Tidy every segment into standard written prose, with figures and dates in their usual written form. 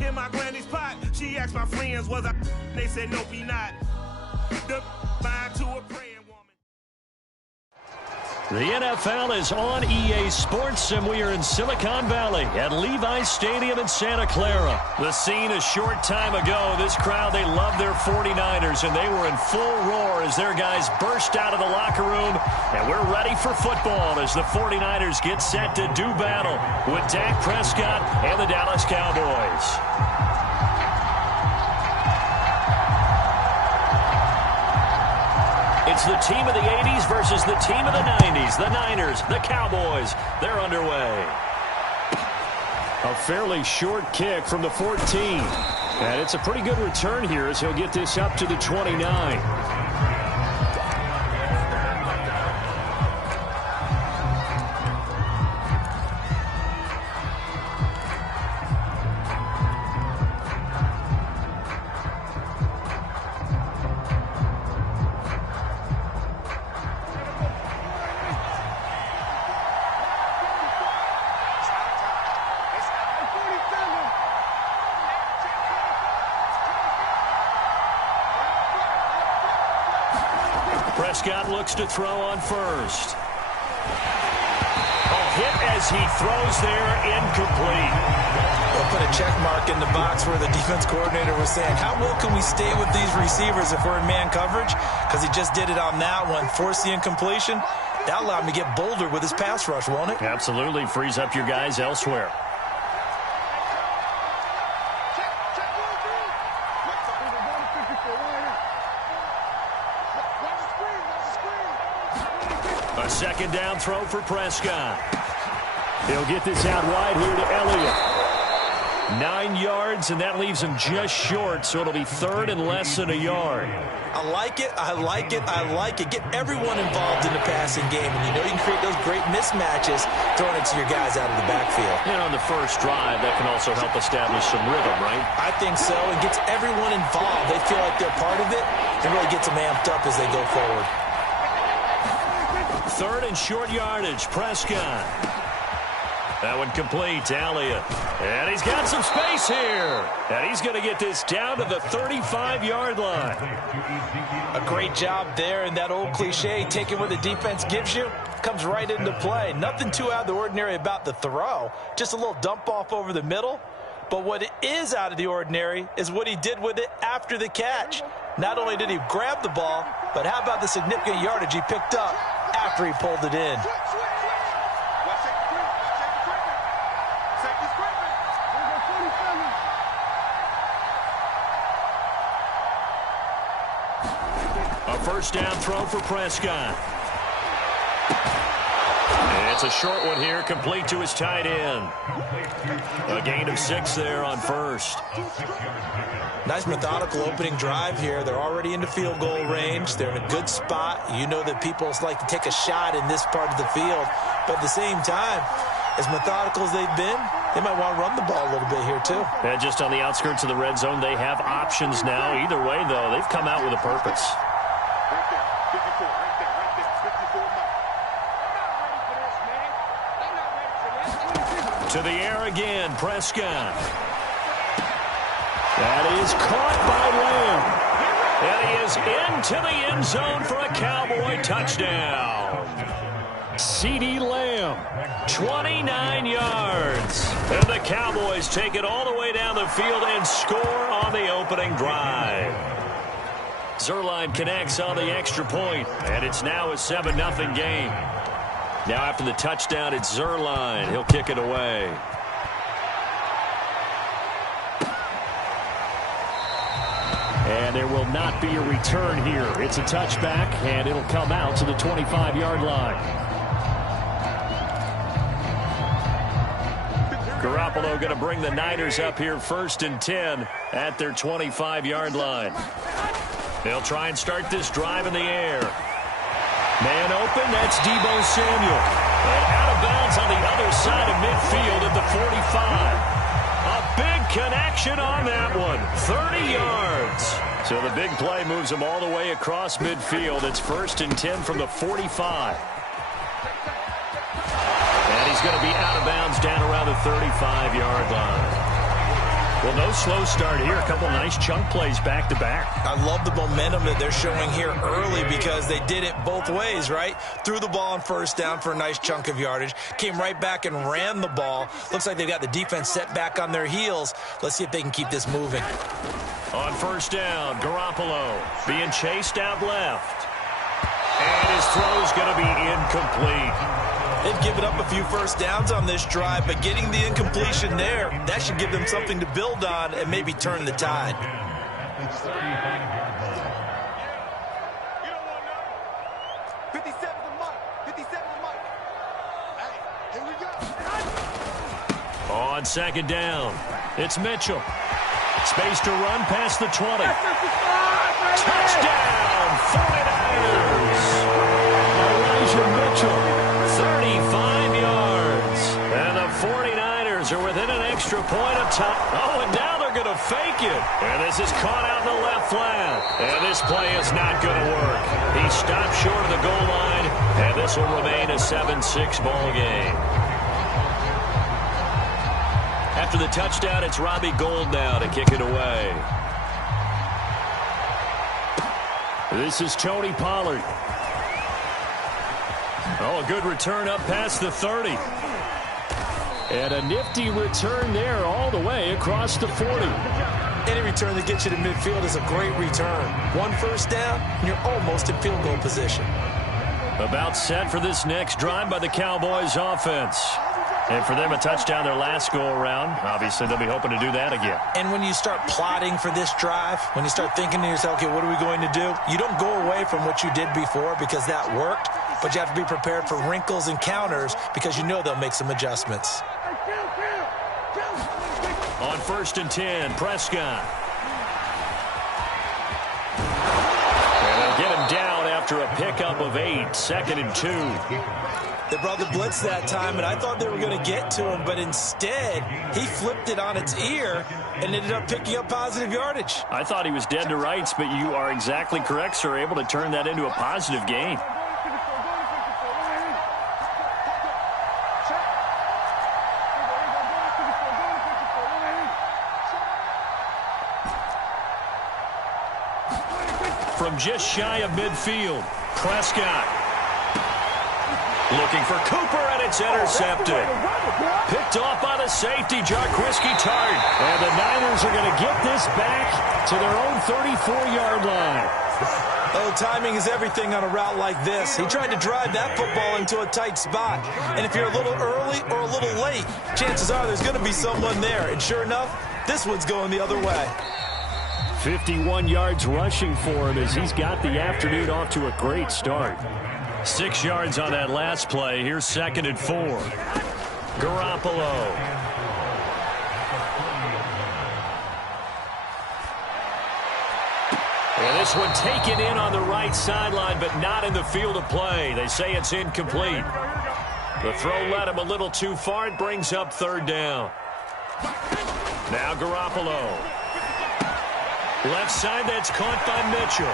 In my granny's pot, she asked my friends, was I? They said, nope, he not. The line to a praying woman. The NFL is on EA Sports, and we are in Silicon Valley at Levi's Stadium in Santa Clara. The scene a short time ago. This crowd, they love their 49ers, and they were in full roar as their guys burst out of the locker room. And we're ready for football as the 49ers get set to do battle with Dak Prescott and the Dallas Cowboys. It's the team of the 80s versus the team of the 90s. The Niners, the Cowboys, they're underway. A fairly short kick from the 14. And it's a pretty good return here as he'll get this up to the 29. Prescott looks to throw on first. A hit as he throws there, incomplete. They'll put a check mark in the box where the defense coordinator was saying, how well can we stay with these receivers if we're in man coverage? Because he just did it on that one, forced the incompletion. That allowed him to get bolder with his pass rush, won't it? Absolutely, frees up your guys elsewhere. A second down throw for Prescott. He'll get this out wide here to Elliott. 9 yards, and that leaves him just short, so it'll be third and less than a yard. I like it, I like it, I like it. Get everyone involved in the passing game, and you know you can create those great mismatches throwing it to your guys out of the backfield. And on the first drive, that can also help establish some rhythm, right? I think so. It gets everyone involved. They feel like they're part of it, and really gets them amped up as they go forward. Third and short yardage, Prescott. That one complete to Elliott. And he's got some space here. And he's going to get this down to the 35-yard line. A great job there, and that old cliche, taking what the defense gives you, comes right into play. Nothing too out of the ordinary about the throw. Just a little dump off over the middle. But what is out of the ordinary is what he did with it after the catch. Not only did he grab the ball, but how about the significant yardage he picked up after he pulled it in. A first down throw for Prescott. It's a short one here, complete to his tight end. A gain of 6 there on first. Nice methodical opening drive here. They're already into field goal range. They're in a good spot. You know that people like to take a shot in this part of the field. But at the same time, as methodical as they've been, they might want to run the ball a little bit here too. And just on the outskirts of the red zone, they have options now. Either way, though, they've come out with a purpose. To the air again, Prescott. That is caught by Lamb. And he is into the end zone for a Cowboy touchdown. CeeDee Lamb, 29 yards. And the Cowboys take it all the way down the field and score on the opening drive. Zuerlein connects on the extra point, and it's now a 7-0 game. Now after the touchdown, it's Zuerlein. He'll kick it away. And there will not be a return here. It's a touchback, and it'll come out to the 25-yard line. Garoppolo going to bring the Niners up here 1st and 10 at their 25-yard line. They'll try and start this drive in the air. Man open, that's Deebo Samuel. And out of bounds on the other side of midfield at the 45. A big connection on that one. 30 yards. So the big play moves them all the way across midfield. It's 1st and 10 from the 45. And he's going to be out of bounds down around the 35-yard line. Well, no slow start here. A couple nice chunk plays back-to-back. I love the momentum that they're showing here early because they did it both ways, right? Threw the ball on first down for a nice chunk of yardage. Came right back and ran the ball. Looks like they've got the defense set back on their heels. Let's see if they can keep this moving. On first down, Garoppolo being chased out left. And his throw's going to be incomplete. They've given up a few first downs on this drive, but getting the incompletion there, that should give them something to build on and maybe turn the tide. On second down, it's Mitchell. Space to run past the 20. Touchdown, 49ers. Elijah Mitchell, 35 yards. And the 49ers are within an extra point of time. Oh, and now they're going to fake it. And this is caught out in the left flat. And this play is not going to work. He stopped short of the goal line, and this will remain a 7-6 ball game. After the touchdown, it's Robbie Gould now to kick it away. This is Tony Pollard. Oh, a good return up past the 30. And a nifty return there all the way across the 40. Any return that gets you to midfield is a great return. One first down, and you're almost in field goal position. About set for this next drive by the Cowboys offense. And for them, a touchdown their last go-around. Obviously, they'll be hoping to do that again. And when you start plotting for this drive, when you start thinking to yourself, okay, what are we going to do? You don't go away from what you did before because that worked, but you have to be prepared for wrinkles and counters because you know they'll make some adjustments. On first and 10, Prescott. And they'll get him down after a pickup of 8, 2nd and 2. They brought the blitz that time, and I thought they were going to get to him, but instead, he flipped it on its ear and ended up picking up positive yardage. I thought he was dead to rights, but you are exactly correct, sir, able to turn that into a positive gain. From just shy of midfield, Prescott. Looking for Cooper, and it's intercepted. Picked off by the safety, Jarquiski Tart. And the Niners are going to get this back to their own 34-yard line. Oh, timing is everything on a route like this. He tried to drive that football into a tight spot. And if you're a little early or a little late, chances are there's going to be someone there. And sure enough, this one's going the other way. 51 yards rushing for him as he's got the afternoon off to a great start. 6 yards on that last play. Here's 2nd and 4. Garoppolo. And this one taken in on the right sideline, but not in the field of play. They say it's incomplete. The throw led him a little too far. It brings up 3rd down. Now Garoppolo. Left side, that's caught by Mitchell.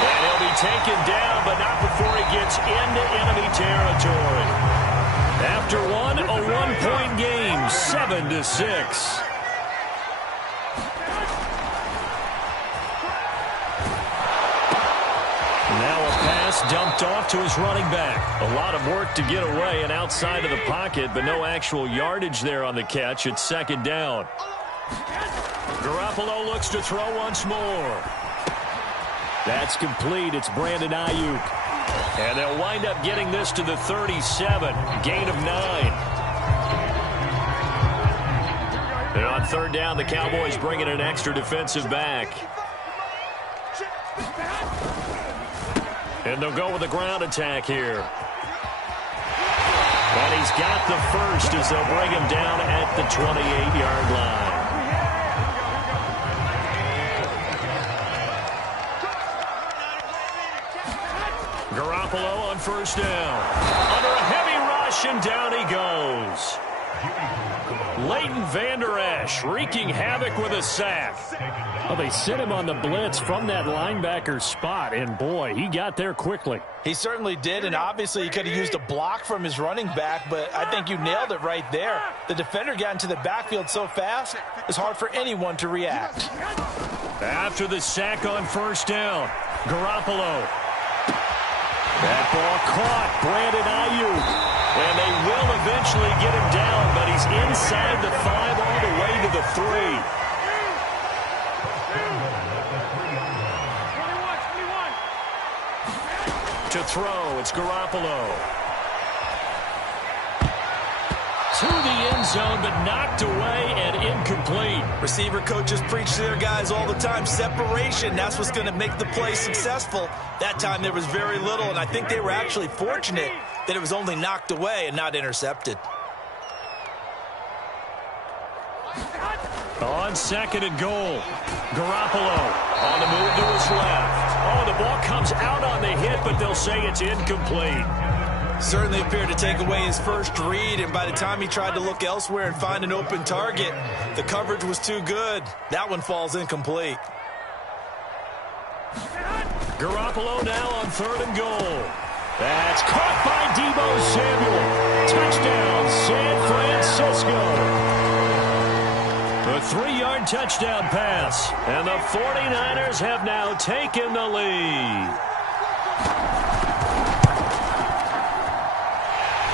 And he'll be taken down, but not before he gets into enemy territory. After one, a one-point game, 7-6. Now a pass dumped off to his running back. A lot of work to get away and outside of the pocket, but no actual yardage there on the catch. It's 2nd down. Garoppolo looks to throw once more. That's complete. It's Brandon Ayuk. And they'll wind up getting this to the 37. Gain of 9. And on 3rd down, the Cowboys bring in an extra defensive back. And they'll go with a ground attack here. And he's got the first as they'll bring him down at the 28-yard line. Garoppolo on 1st down. Under a heavy rush, and down he goes. Leighton Vander Esch wreaking havoc with a sack. Well, they sent him on the blitz from that linebacker spot, and boy, he got there quickly. He certainly did, and obviously he could have used a block from his running back, but I think you nailed it right there. The defender got into the backfield so fast, it's hard for anyone to react. After the sack on first down, Garoppolo. That ball caught, Brandon Ayuk. And they will eventually get him down, but he's inside the 5 all the way to the 3. To throw, it's Garoppolo. To the end zone, but knocked away and incomplete. Receiver coaches preach to their guys all the time. Separation, that's what's going to make the play successful. That time there was very little, and I think they were actually fortunate that it was only knocked away and not intercepted. On second and goal, Garoppolo on the move to his left. Oh, the ball comes out on the hit, but they'll say it's incomplete. Certainly appeared to take away his first read, and by the time he tried to look elsewhere and find an open target, the coverage was too good. That one falls incomplete. Garoppolo now on third and goal. That's caught by Deebo Samuel. Touchdown, San Francisco. A 3-yard touchdown pass, and the 49ers have now taken the lead.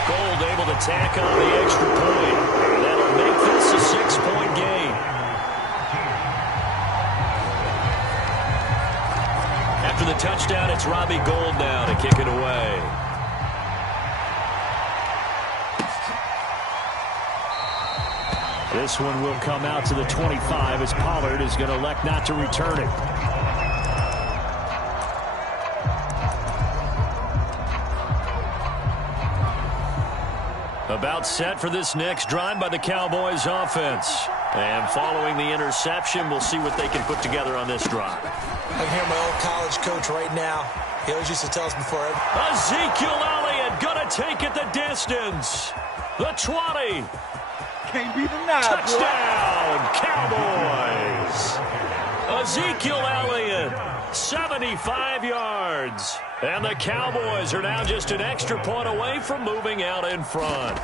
Gold able to tack on the extra point. That'll make this a 6-point game. After the touchdown, it's Robbie Gould now to kick it away. This one will come out to the 25 as Pollard is going to elect not to return it. About set for this next drive by the Cowboys offense. And following the interception, we'll see what they can put together on this drive. I can hear my old college coach right now. He always used to tell us before every... Ezekiel Elliott going to take it the distance. The 20. Can't be denied. Touchdown, Cowboys. Ezekiel Elliott, 75 yards. And the Cowboys are now just an extra point away from moving out in front.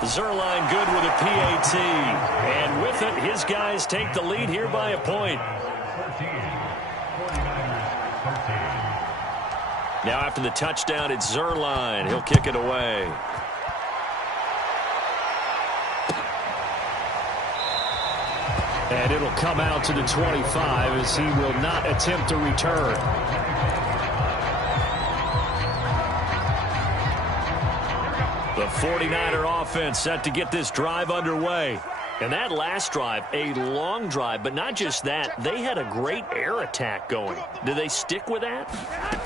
Zerline good with a PAT. And with it, his guys take the lead here by a point. Now after the touchdown, it's Zerline. He'll kick it away. And it'll come out to the 25 as he will not attempt to return. The 49er offense set to get this drive underway. And that last drive, a long drive, but not just that, they had a great air attack going. Do they stick with that?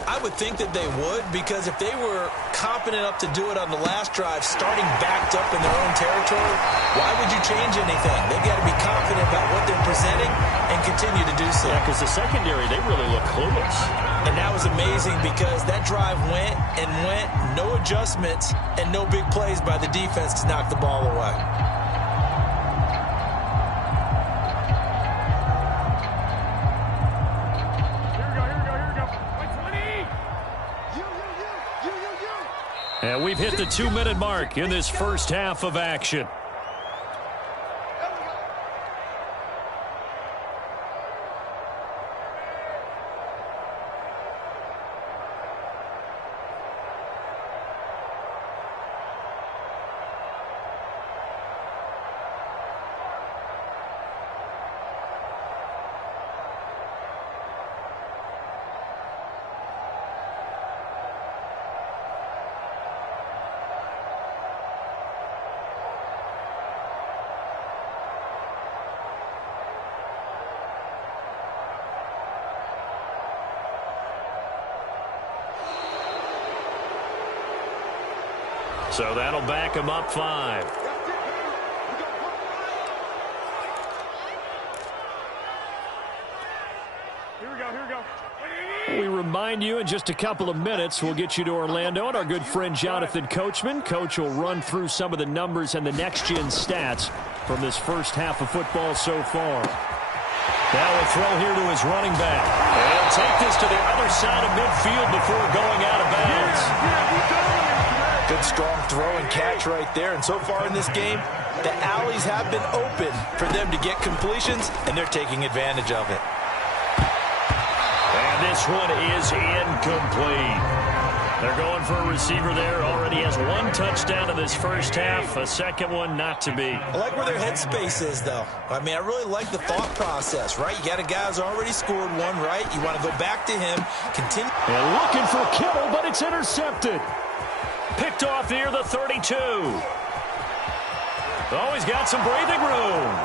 I would think that they would, because if they were confident enough to do it on the last drive, starting backed up in their own territory, why would you change anything? They've got to be confident about what they're presenting and continue to do so. Yeah, because the secondary, they really look clueless. And that was amazing because that drive went and went, no adjustments, and no big plays by the defense to knock the ball away. And we've hit the 2-minute mark in this first half of action. So that'll back him up 5. Here We remind you in just a couple of minutes, we'll get you to Orlando and our good friend Jonathan Coachman. Coach will run through some of the numbers and the next-gen stats from this first half of football so far. Now a throw here to his running back. And he'll take this to the other side of midfield before going out of bounds. Good strong throw and catch right there. And so far in this game, the alleys have been open for them to get completions, and they're taking advantage of it. And this one is incomplete. They're going for a receiver there. Already has one touchdown in this first half. A second one not to be. I like where their headspace is, though. I mean, I really like the thought process, right? You got a guy who's already scored one, right? You want to go back to him, continue. And looking for Kittle, but it's intercepted. Picked off near the 32. Oh, he's got some breathing room.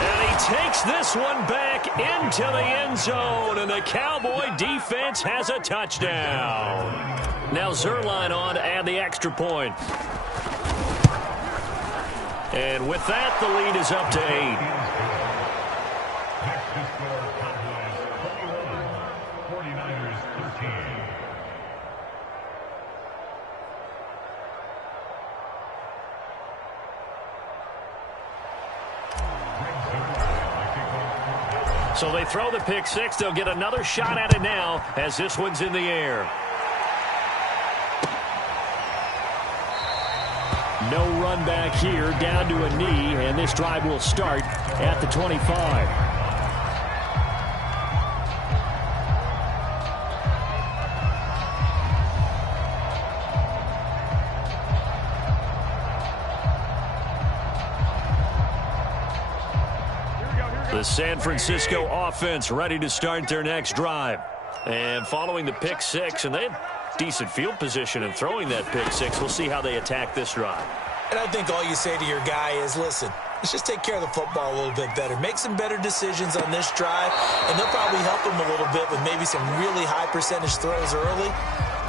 And he takes this one back into the end zone, and the Cowboy defense has a touchdown. Now Zerline on to add the extra point. And with that, the lead is up to 8. So they throw the pick six. They'll get another shot at it now as this one's in the air. No run back here, down to a knee, and this drive will start at the 25. The San Francisco offense ready to start their next drive. And following the pick six, and they had decent field position in throwing that pick six. We'll see how they attack this drive. And I think all you say to your guy is, listen, let's just take care of the football a little bit better. Make some better decisions on this drive, and they'll probably help him a little bit with maybe some really high percentage throws early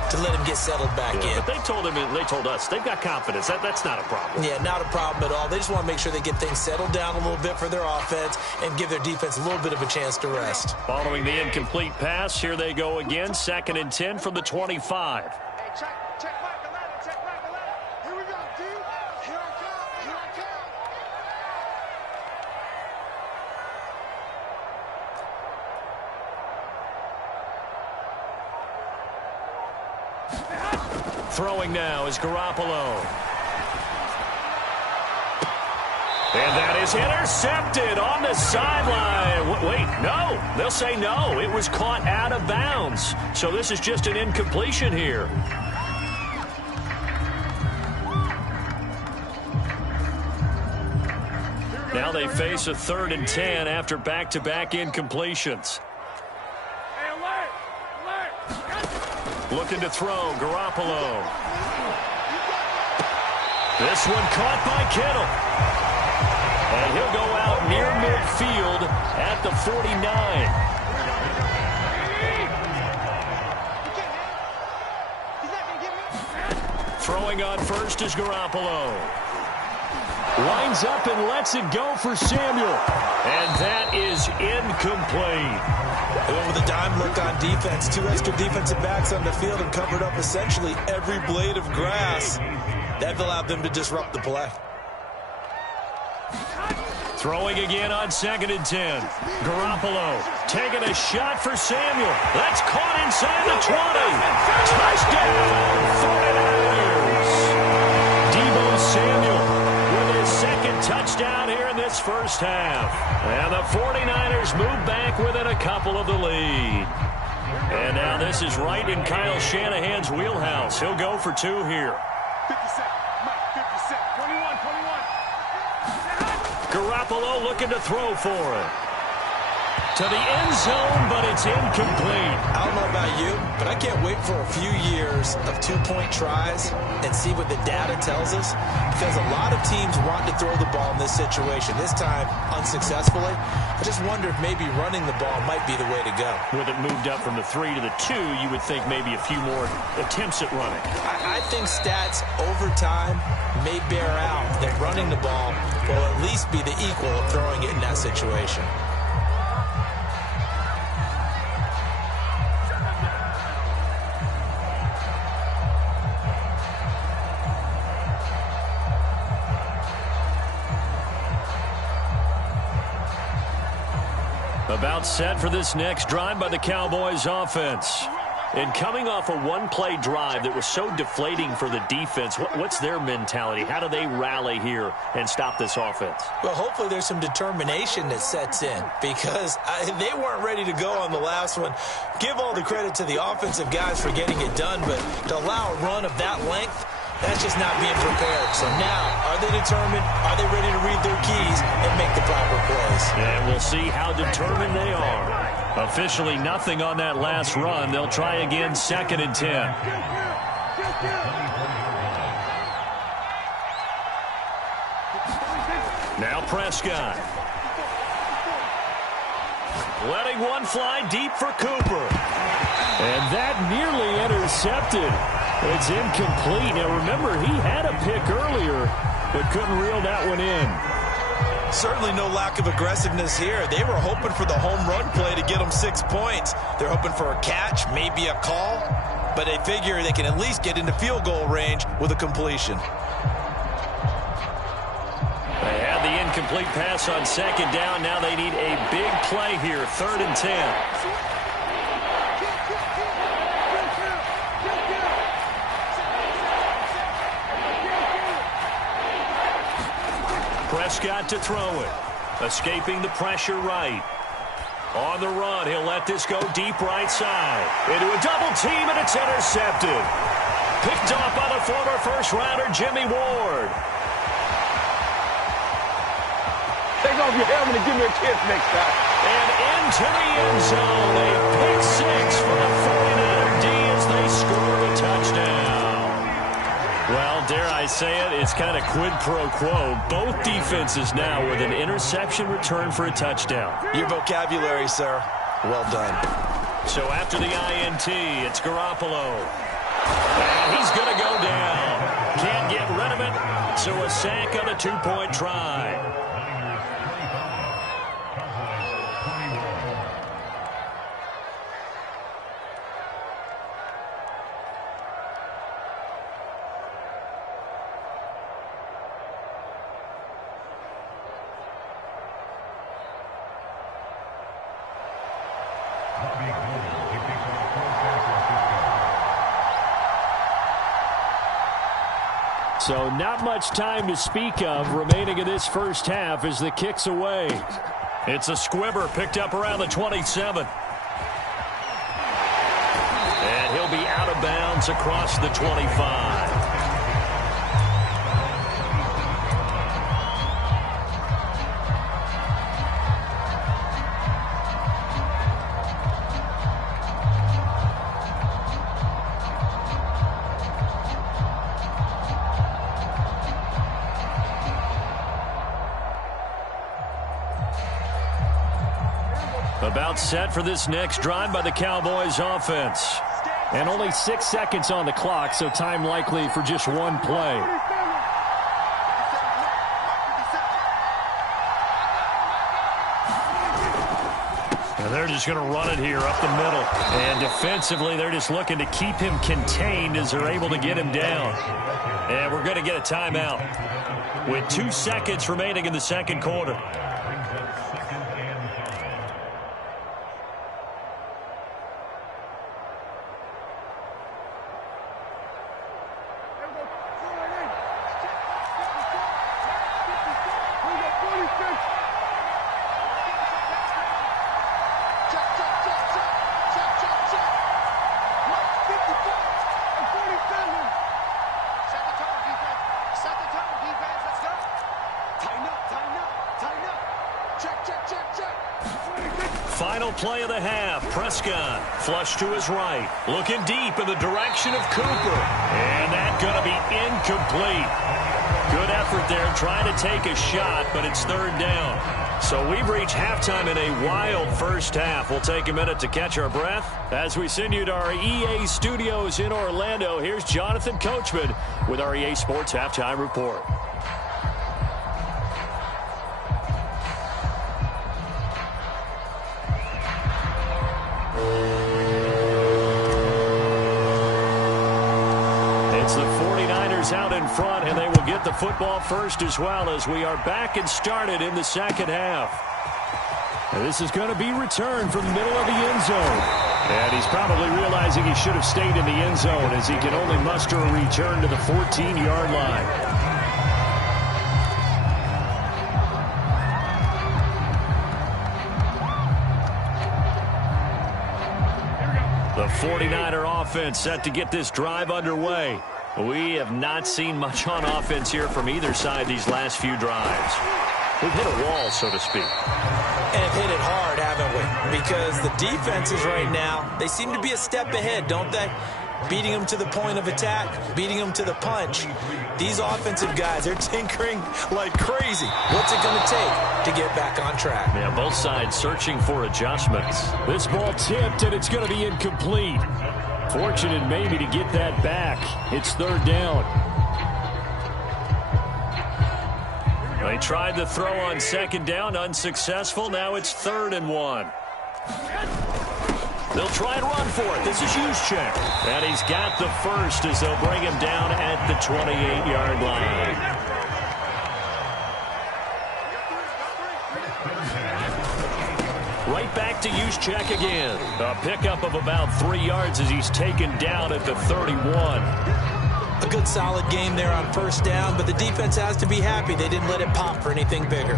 to let him get settled back in. But they told us they've got confidence. That's not a problem. Yeah, not a problem at all. They just want to make sure they get things settled down a little bit for their offense and give their defense a little bit of a chance to rest. Following the incomplete pass, here they go again. 2nd and 10 from the 25. Hey, check back 11, check back 11. Here we go, D. Here I come. Throwing now is Garoppolo. And that is intercepted on the sideline. Wait, no. They'll say no. It was caught out of bounds. So this is just an incompletion here. Now they face a 3rd and 10 after back-to-back incompletions. Looking to throw, Garoppolo. This one caught by Kittle. And he'll go out near midfield at the 49. Throwing on first is Garoppolo. Lines up and lets it go for Samuel. And that is incomplete. They went with a dime look on defense. 2 extra defensive backs on the field and covered up essentially every blade of grass. That allowed them to disrupt the play. Throwing again on 2nd and 10. Garoppolo taking a shot for Samuel. That's caught inside the 20. Touchdown, 49ers. Deebo Samuel with his 2nd touchdown here in this first half. And the 49ers move back within a couple of the lead. And now this is right in Kyle Shanahan's wheelhouse. He'll go for 2 here. 50 cent, Mike, 50 cent, 21. Garoppolo looking to throw for it. To the end zone, but it's incomplete. I don't know about you, but I can't wait for a few years of 2-point tries and see what the data tells us. Because a lot of teams want to throw the ball in this situation. This time, unsuccessfully. I just wonder if maybe running the ball might be the way to go. With it moved up from the 3 to the 2, you would think maybe a few more attempts at running. I think stats over time may bear out that running the ball will at least be the equal of throwing it in that situation. About set for this next drive by the Cowboys offense. And coming off a one-play drive that was so deflating for the defense, what's their mentality? How do they rally here and stop this offense? Well, hopefully there's some determination that sets in because they weren't ready to go on the last one. Give all the credit to the offensive guys for getting it done, but to allow a run of that length, that's just not being prepared. So now, are they determined? Are they ready to read their keys and make the proper plays? And we'll see how determined they are. Officially nothing on that last run. They'll try again, 2nd and 10. Now Prescott. Letting one fly deep for Cooper. And that nearly intercepted. It's incomplete. Now remember, he had a pick earlier, but couldn't reel that one in. Certainly no lack of aggressiveness here. They were hoping for the home run play to get them 6 points. They're hoping for a catch, maybe a call, but they figure they can at least get into field goal range with a completion. They had the incomplete pass on 2nd down. Now they need a big play here, 3rd and 10. Prescott to throw it. Escaping the pressure right. On the run, he'll let this go deep right side. Into a double team, and it's intercepted. Picked off by the former first-rounder, Jimmy Ward. Take off your helmet and give me a kiss next time. And into the end zone. A pick 6 for the 49er D as they score the touchdown. Well, dare I say it, it's kind of quid pro quo. Both defenses now with an interception return for a touchdown. Your vocabulary, sir. Well done. So after the INT, it's Garoppolo. And he's going to go down. Can't get rid of it, so a sack on a 2-point try. So not much time to speak of remaining in this first half as the kick's away. It's a squibber picked up around the 27. And he'll be out of bounds across the 25. About set for this next drive by the Cowboys offense. And only 6 seconds on the clock, so time likely for just one play. And they're just going to run it here up the middle. And defensively, they're just looking to keep him contained as they're able to get him down. And we're going to get a timeout with 2 seconds remaining in the second quarter. Final play of the half. Prescott flush to his right. Looking deep in the direction of Cooper. And that's going to be incomplete. Good effort there trying to take a shot, but it's 3rd down. So we've reached halftime in a wild first half. We'll take a minute to catch our breath as we send you to our EA studios in Orlando. Here's Jonathan Coachman with our EA Sports Halftime Report. It's the 49ers out in front, and they will get the football first as well as we are back and started in the second half. And this is going to be returned from the middle of the end zone. And he's probably realizing he should have stayed in the end zone as he can only muster a return to the 14-yard line. The 49er offense set to get this drive underway. We have not seen much on offense here from either side these last few drives. We've hit a wall, so to speak. And hit it hard, haven't we? Because the defenses right now, they seem to be a step ahead, don't they? Beating them to the point of attack, beating them to the punch. These offensive guys, they're tinkering like crazy. What's it going to take to get back on track? Yeah, both sides searching for adjustments. This ball tipped, and it's going to be incomplete. Fortunate maybe to get that back. It's third down. They tried the throw on second down, unsuccessful. Now it's 3rd and 1. They'll try and run for it. This is Juszczyk. And he's got the first as they'll bring him down at the 28-yard line. Right back to Juszczyk again. A pickup of about 3 yards as he's taken down at the 31. A good solid game there on first down, but the defense has to be happy they didn't let it pop for anything bigger.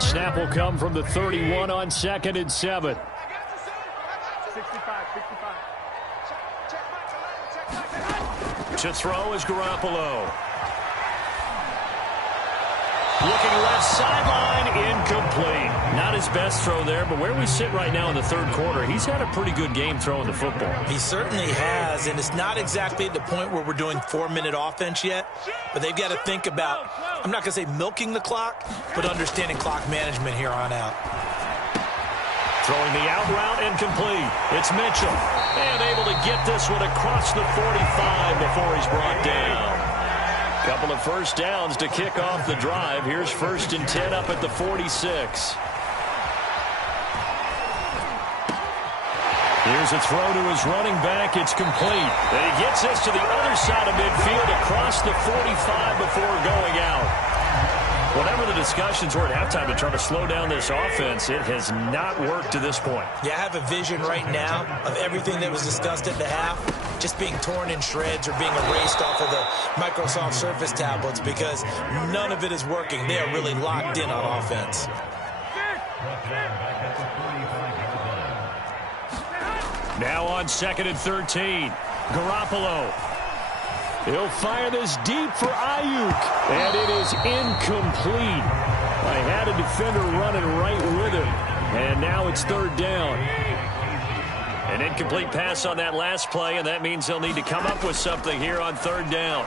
Snap will come from the 31 on 2nd and 7. 65. To throw is Garoppolo. Looking left sideline, incomplete. Not his best throw there, but where we sit right now in the third quarter, he's had a pretty good game throwing the football. He certainly has, and it's not exactly at the point where we're doing 4-minute offense yet, but they've got to think about, I'm not going to say milking the clock, but understanding clock management here on out. Throwing the out route, incomplete. It's Mitchell, and able to get this one across the 45 before he's brought down. Couple of first downs to kick off the drive. Here's 1st and 10 up at the 46. Here's a throw to his running back. It's complete. And he gets this to the other side of midfield across the 45 before going out. Whatever the discussions were at halftime to try to slow down this offense, it has not worked to this point. Yeah, I have a vision right now of everything that was discussed at the half just being torn in shreds or being erased off of the Microsoft Surface tablets because none of it is working. They are really locked in on offense. Now on 2nd and 13, Garoppolo. He'll fire this deep for Ayuk, and it is incomplete. I had a defender running right with him, and now it's 3rd down. An incomplete pass on that last play, and that means they'll need to come up with something here on 3rd down.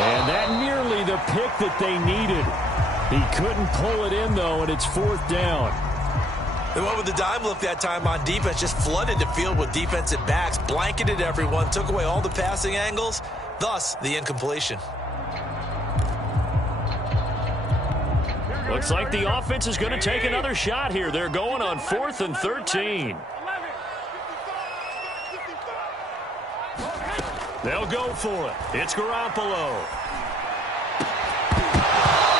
And that nearly the pick that they needed. He couldn't pull it in, though, and it's 4th down. They went with the dime look that time on defense, just flooded the field with defensive backs, blanketed everyone, took away all the passing angles, thus the incompletion. Looks like the offense is going to take another shot here. They're going on 4th and 13. They'll go for it. It's Garoppolo.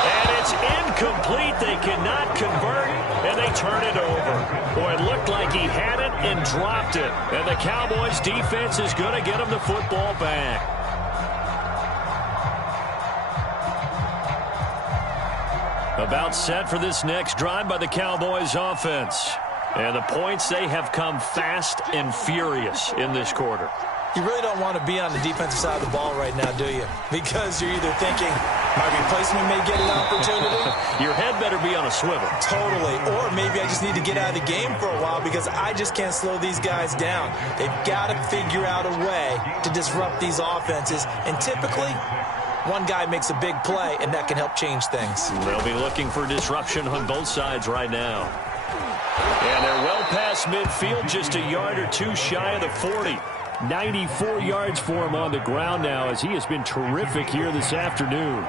And it's incomplete. They cannot convert, and they turn it over. Boy, it looked like he had it and dropped it. And the Cowboys' defense is going to get him the football back. About set for this next drive by the Cowboys offense. And the points, they have come fast and furious in this quarter. You really don't want to be on the defensive side of the ball right now, do you? Because you're either thinking, my replacement may get an opportunity. Your head better be on a swivel. Totally. Or maybe I just need to get out of the game for a while because I just can't slow these guys down. They've got to figure out a way to disrupt these offenses. And typically, one guy makes a big play, and that can help change things. They'll be looking for disruption on both sides right now. And they're well past midfield, just a yard or two shy of the 40. 94 yards for him on the ground now as he has been terrific here this afternoon.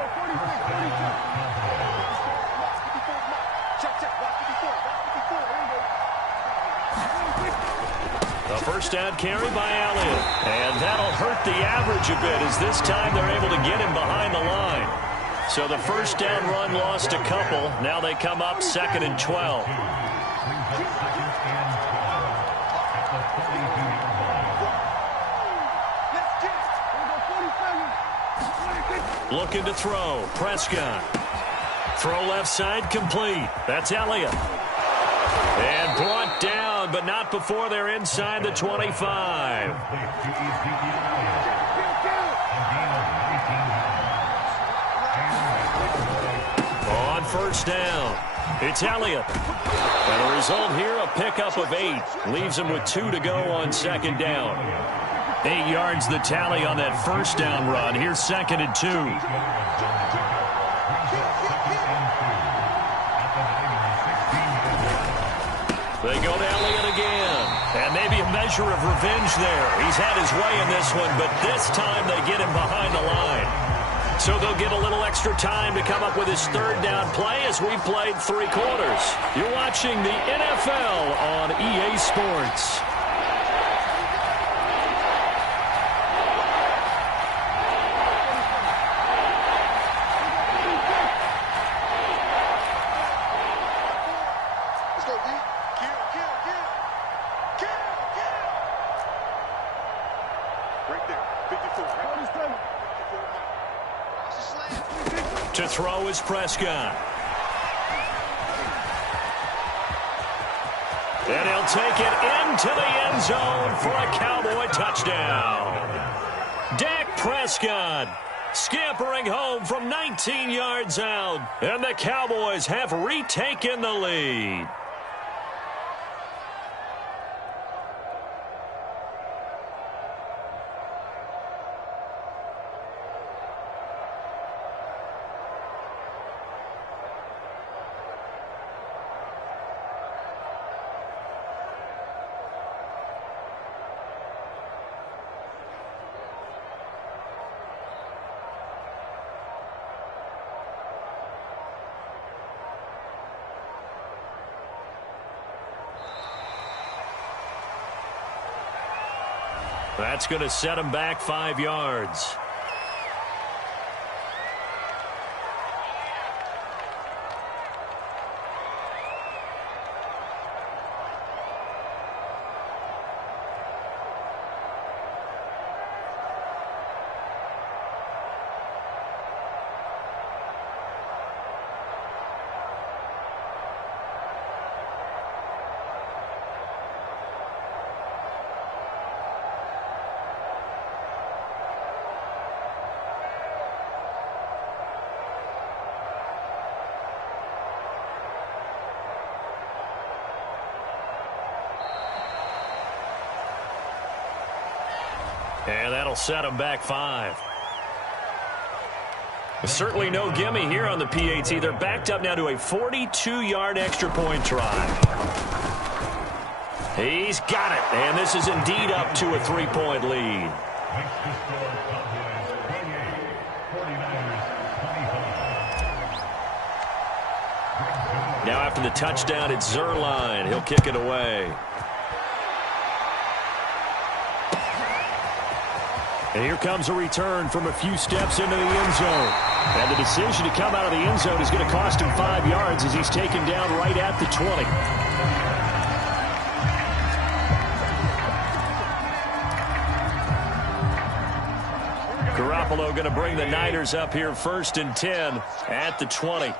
First down carry by Elliott. And that'll hurt the average a bit as this time they're able to get him behind the line. So the first down run lost a couple. Now they come up 2nd and 12. Looking to throw. Prescott. Throw left side complete. That's Elliott. And brought down, but not before they're inside the 25. On first down, it's Elliott. And the result here, a pickup of 8. Leaves him with 2 to go on 2nd down. 8 yards the tally on that first down run. Here's 2nd and 2. They go to Elliott again. And maybe a measure of revenge there. He's had his way in this one, but this time they get him behind the line. So they'll get a little extra time to come up with his 3rd down play as we've played 3 quarters. You're watching the NFL on EA Sports. To throw is Prescott. And he'll take it into the end zone for a Cowboy touchdown. Dak Prescott scampering home from 19 yards out. And the Cowboys have retaken the lead. That's going to set him back 5 yards. And that'll set them back 5. Certainly no gimme here on the PAT. They're backed up now to a 42-yard extra point try. He's got it. And this is indeed up to a 3-point lead. Now after the touchdown, it's Zerline. He'll kick it away. And here comes a return from a few steps into the end zone. And the decision to come out of the end zone is going to cost him 5 yards as he's taken down right at the 20. Garoppolo going to bring the Niners up here 1st and 10 at the 20.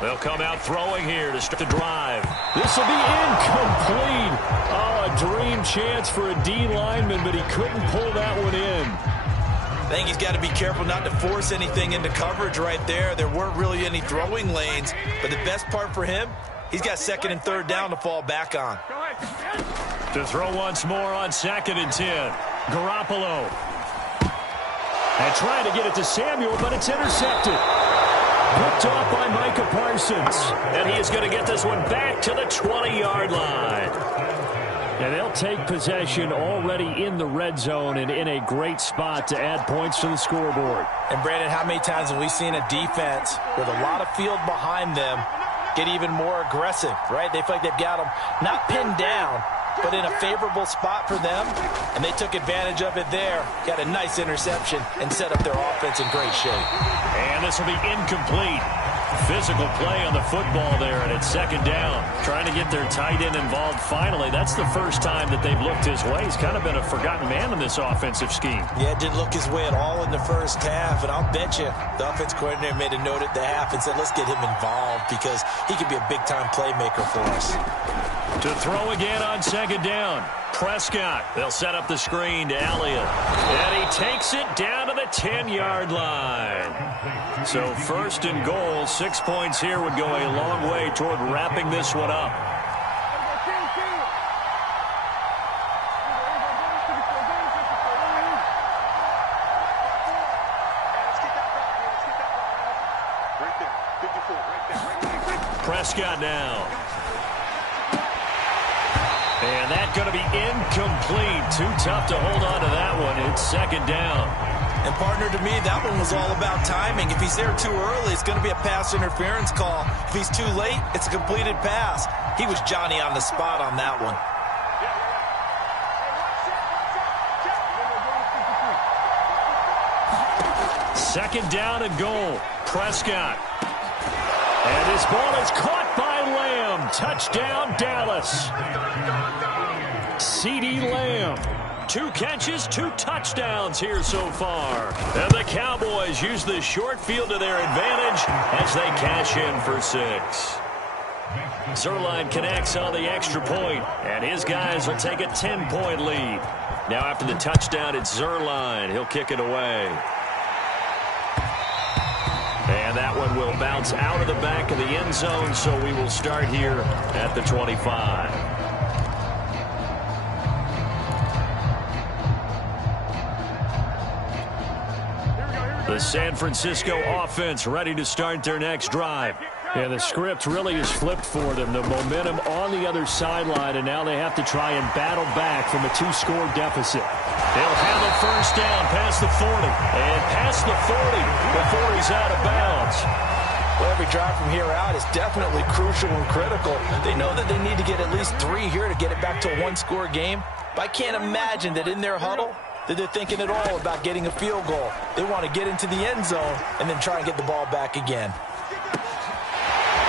They'll come out throwing here to start the drive. This will be incomplete. Oh, a dream chance for a D lineman, but he couldn't pull that one in. I think he's got to be careful not to force anything into coverage right there. There weren't really any throwing lanes, but the best part for him, he's got 2nd and 3rd down to fall back on. To throw once more on 2nd and 10. Garoppolo. And trying to get it to Samuel, but it's intercepted. Picked off by Micah Parsons. And he is going to get this one back to the 20-yard line. And they'll take possession already in the red zone and in a great spot to add points to the scoreboard. And, Brandon, how many times have we seen a defense with a lot of field behind them get even more aggressive, right? They feel like they've got them not pinned down, but in a favorable spot for them, and they took advantage of it there. Got a nice interception and set up their offense in great shape. And this will be incomplete. Physical play on the football there, and it's second down. Trying to get their tight end involved finally. That's the first time that they've looked his way. He's kind of been a forgotten man in this offensive scheme. Yeah, it didn't look his way at all in the first half, and I'll bet you the offense coordinator made a note at the half and said, let's get him involved because he could be a big-time playmaker for us. To throw again on second down. Prescott. They'll set up the screen to Elliott. And he takes it down to the 10-yard line. So first and goal, 6 points here would go a long way toward wrapping this one up. Prescott now. And that's going to be incomplete. Too tough to hold on to that one. It's second down. And, partner, to me, that one was all about timing. If he's there too early, it's going to be a pass interference call. If he's too late, it's a completed pass. He was Johnny on the spot on that one. Second down and goal. Prescott. And this ball is caught by Lamb. Touchdown, Dallas. CeeDee Lamb. 2 catches, 2 touchdowns here so far. And the Cowboys use the short field to their advantage as they cash in for 6. Zuerlein connects on the extra point, and his guys will take a 10-point lead. Now after the touchdown, it's Zuerlein. He'll kick it away. And that one will bounce out of the back of the end zone, so we will start here at the 25. The San Francisco offense ready to start their next drive. And the script really is flipped for them. The momentum on the other sideline, and now they have to try and battle back from a 2-score deficit. They'll have a first down past the 40. And past the 40 before he's out of bounds. Well, every drive from here out is definitely crucial and critical. They know that they need to get at least 3 here to get it back to a 1-score game. But I can't imagine that in their huddle that they're thinking at all about getting a field goal. They want to get into the end zone and then try and get the ball back again.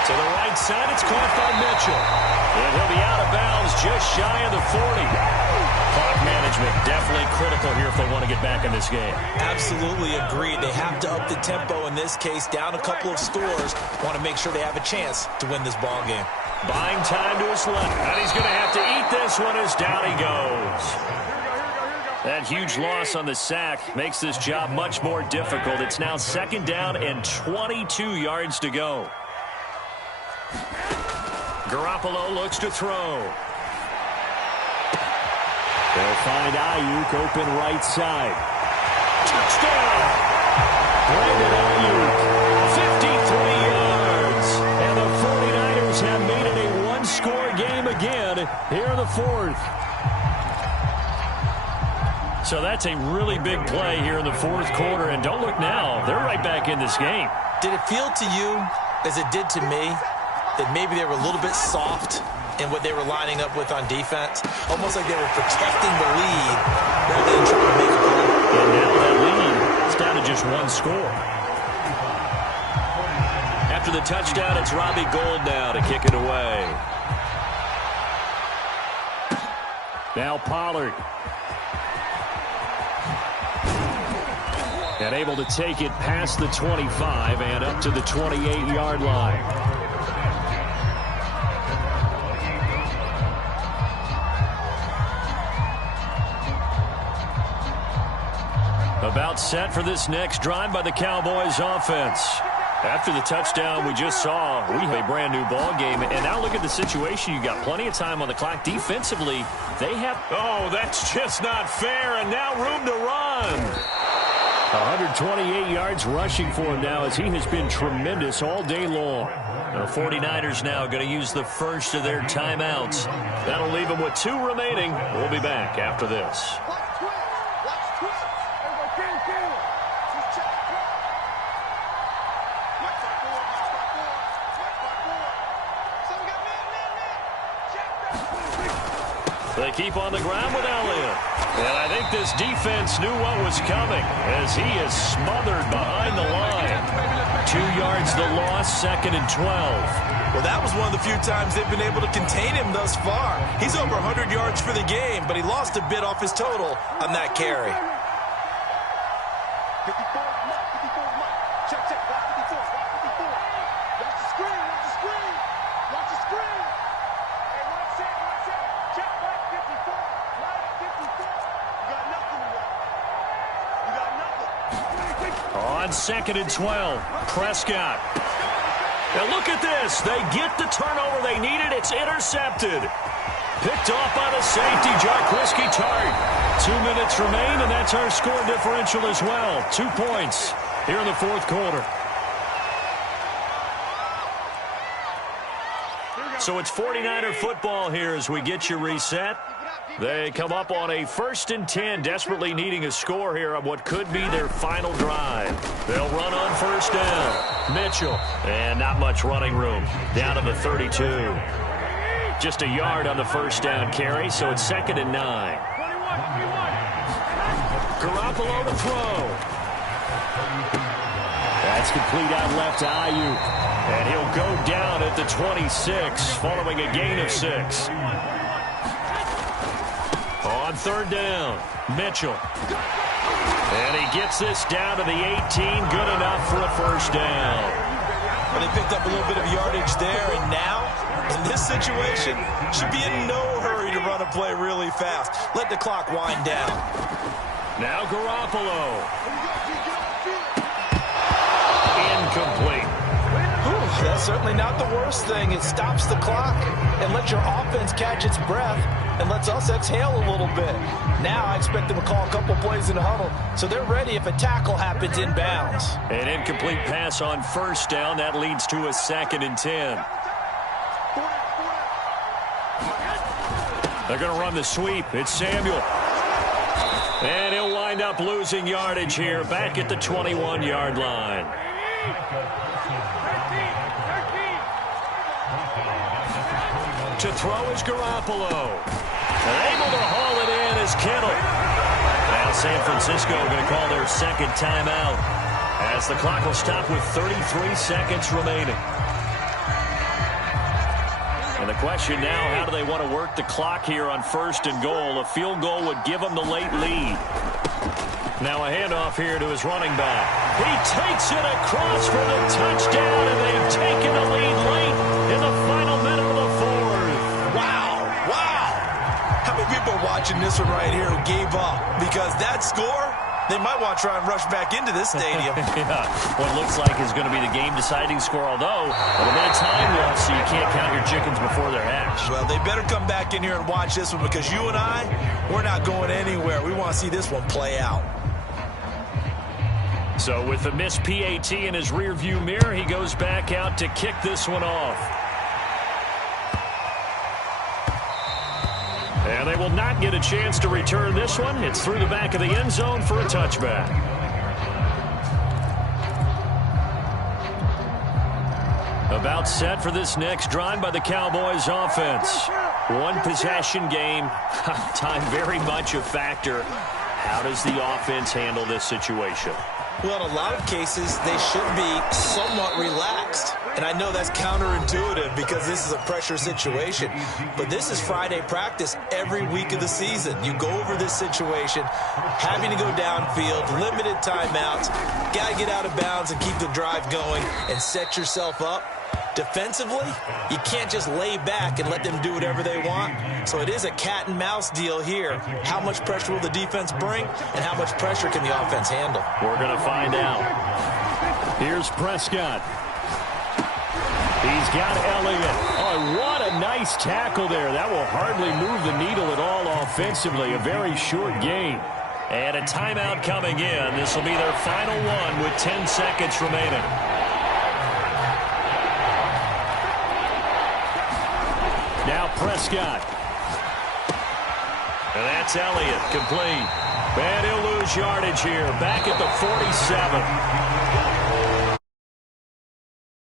To the right side, it's caught by Mitchell. And he'll be out of bounds just shy of the 40. Clock management definitely critical here if they want to get back in this game. Absolutely agreed. They have to up the tempo in this case, down a couple of scores. Want to make sure they have a chance to win this ball game. Buying time to his left. And he's going to have to eat this one as down he goes. That huge loss on the sack makes this job much more difficult. It's now second down and 22 yards to go. Garoppolo looks to throw. They'll find Ayuk open right side. Touchdown! Brandon Ayuk, 53 yards. And the 49ers have made it a 1-score game again here in the 4th. So that's a really big play here in the 4th quarter. And don't look now. They're right back in this game. Did it feel to you, as it did to me, that maybe they were a little bit soft in what they were lining up with on defense? Almost like they were protecting the lead rather than trying to make a play. And now that lead is down to just 1 score. After the touchdown, it's Robbie Gould now to kick it away. Now Pollard. And able to take it past the 25 and up to the 28-yard line. About set for this next drive by the Cowboys offense. After the touchdown we just saw, we have a brand new ball game. And now look at the situation. You got plenty of time on the clock. Defensively, they have... Oh, that's just not fair. And now room to run. 128 yards rushing for him now as he has been tremendous all day long. The 49ers now going to use the first of their timeouts. That'll leave them with 2 remaining. We'll be back after this. They keep on the ground with Elliott. And I think this defense knew what was coming as he is smothered behind the line. 2 yards the loss, 2nd and 12. Well, that was one of the few times they've been able to contain him thus far. He's over 100 yards for the game, but he lost a bit off his total on that carry. 54 mark, 54 mark. Check, check, block 54, block 54. Watch the screen, watch the screen. Watch the screen. Hey, one set. Check, block 54, block 54. You got nothing to run. You got nothing. On 2nd and 12, Prescott. Now look at this. They get the turnover they needed. It's intercepted. Picked off by the safety, Jarquiski Tart. 2 minutes remain, and that's our score differential as well. 2 points here in the 4th quarter. So it's 49er football here as we get you reset. They come up on a 1st and 10, desperately needing a score here on what could be their final drive. They'll run on 1st down. Mitchell, and not much running room. Down to the 32. Just a yard on the 1st down carry, so it's 2nd and 9. Garoppolo to throw. That's complete out left to Ayuk. And he'll go down at the 26, following a gain of 6. On 3rd down, Mitchell. And he gets this down to the 18, good enough for a 1st down. Well, they picked up a little bit of yardage there, and now, in this situation, should be in no hurry to run a play really fast. Let the clock wind down. Now Garoppolo. Incomplete. Whew, that's certainly not the worst thing. It stops the clock and lets your offense catch its breath and lets us exhale a little bit. Now I expect them to call a couple plays in the huddle, so they're ready if a tackle happens inbounds. An incomplete pass on 1st down. That leads to a 2nd and 10. They're going to run the sweep. It's Samuel. And he'll wind up losing yardage here back at the 21-yard line. To throw is Garoppolo. And able to haul it in is Kittle. Now San Francisco going to call their 2nd timeout as the clock will stop with 33 seconds remaining. And the question now, how do they want to work the clock here on 1st and goal? A field goal would give them the late lead. Now a handoff here to his running back. He takes it across for the touchdown, and they've taken the lead late in the final minute of the 4th. Wow. How many people are watching this one right here who gave up? Because that score, they might want to try and rush back into this stadium. Yeah, what looks like is going to be the game-deciding score, although a bit of time left, so you can't count your chickens before they're hatched. Well, they better come back in here and watch this one because you and I, we're not going anywhere. We want to see this one play out. So with the missed PAT in his rearview mirror, he goes back out to kick this one off. And they will not get a chance to return this one. It's through the back of the end zone for a touchback. About set for this next drive by the Cowboys offense. One possession game. Time very much a factor. How does the offense handle this situation? Well, in a lot of cases, they should be somewhat relaxed. And I know that's counterintuitive because this is a pressure situation. But this is Friday practice every week of the season. You go over this situation, having to go downfield, limited timeouts, got to get out of bounds and keep the drive going and set yourself up. Defensively, you can't just lay back and let them do whatever they want. So it is a cat and mouse deal here. How much pressure will the defense bring and how much pressure can the offense handle? We're going to find out. Here's Prescott. He's got Elliott. Oh, what a nice tackle there. That will hardly move the needle at all offensively. A very short game. And a timeout coming in. This will be their final one with 10 seconds remaining. Now Prescott. And that's Elliott, complete. And he'll lose yardage here, back at the 47.